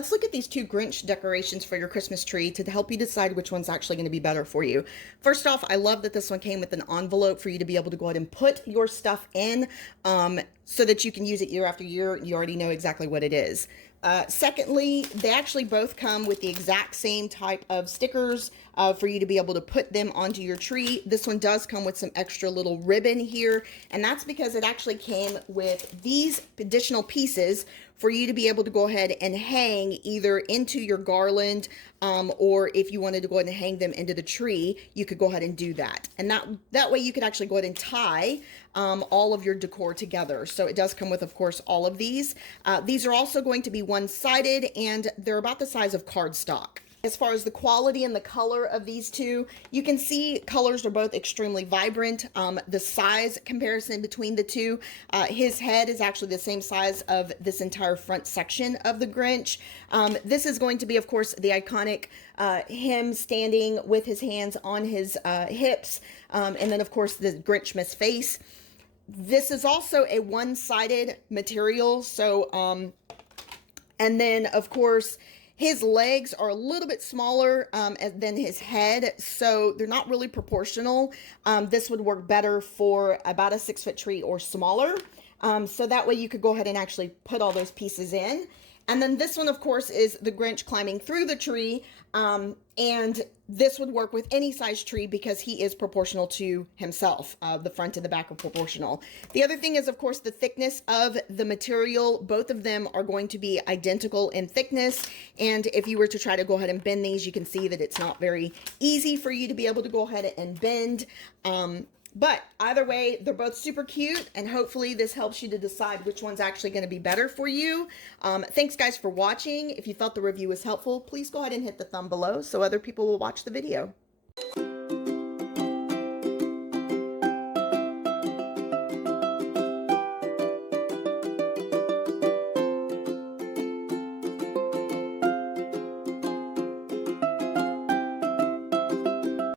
let's look at these two Grinch decorations for your Christmas tree to help you decide which one's actually going to be better for you. First off, I love that this one came with an envelope for you to be able to go ahead and put your stuff in so that you can use it year after year. You already know exactly what it is. Secondly, they actually both come with the exact same type of stickers for you to be able to put them onto your tree. This one does come with some extra little ribbon here, and that's because it actually came with these additional pieces for you to be able to go ahead and hang either into your garland, or if you wanted to go ahead and hang them into the tree, you could go ahead and do that. And that way you could actually go ahead and tie all of your decor together. So it does come with, of course, all of these. These are also going to be one-sided, and they're about the size of cardstock. As far as the quality and the color of these two, you can see colors are both extremely vibrant. The size comparison between the two, his head is actually the same size of this entire front section of the Grinch. This is going to be, of course, the iconic him standing with his hands on his hips, and then, of course, the Grinchmas face. This is also a one-sided material, so, and then, of course, his legs are a little bit smaller than his head, so they're not really proportional. This would work better for about a 6-foot tree or smaller. So that way you could go ahead and actually put all those pieces in. And then this one, of course, is the Grinch climbing through the tree. And this would work with any size tree because he is proportional to himself. The front and the back are proportional. The other thing is, of course, the thickness of the material. Both of them are going to be identical in thickness. And if you were to try to go ahead and bend these, you can see that it's not very easy for you to be able to go ahead and bend. But either way, they're both super cute, and hopefully this helps you to decide which one's actually going to be better for you. Thanks, guys, for watching. If you thought the review was helpful, please go ahead and hit the thumb below so other people will watch the video.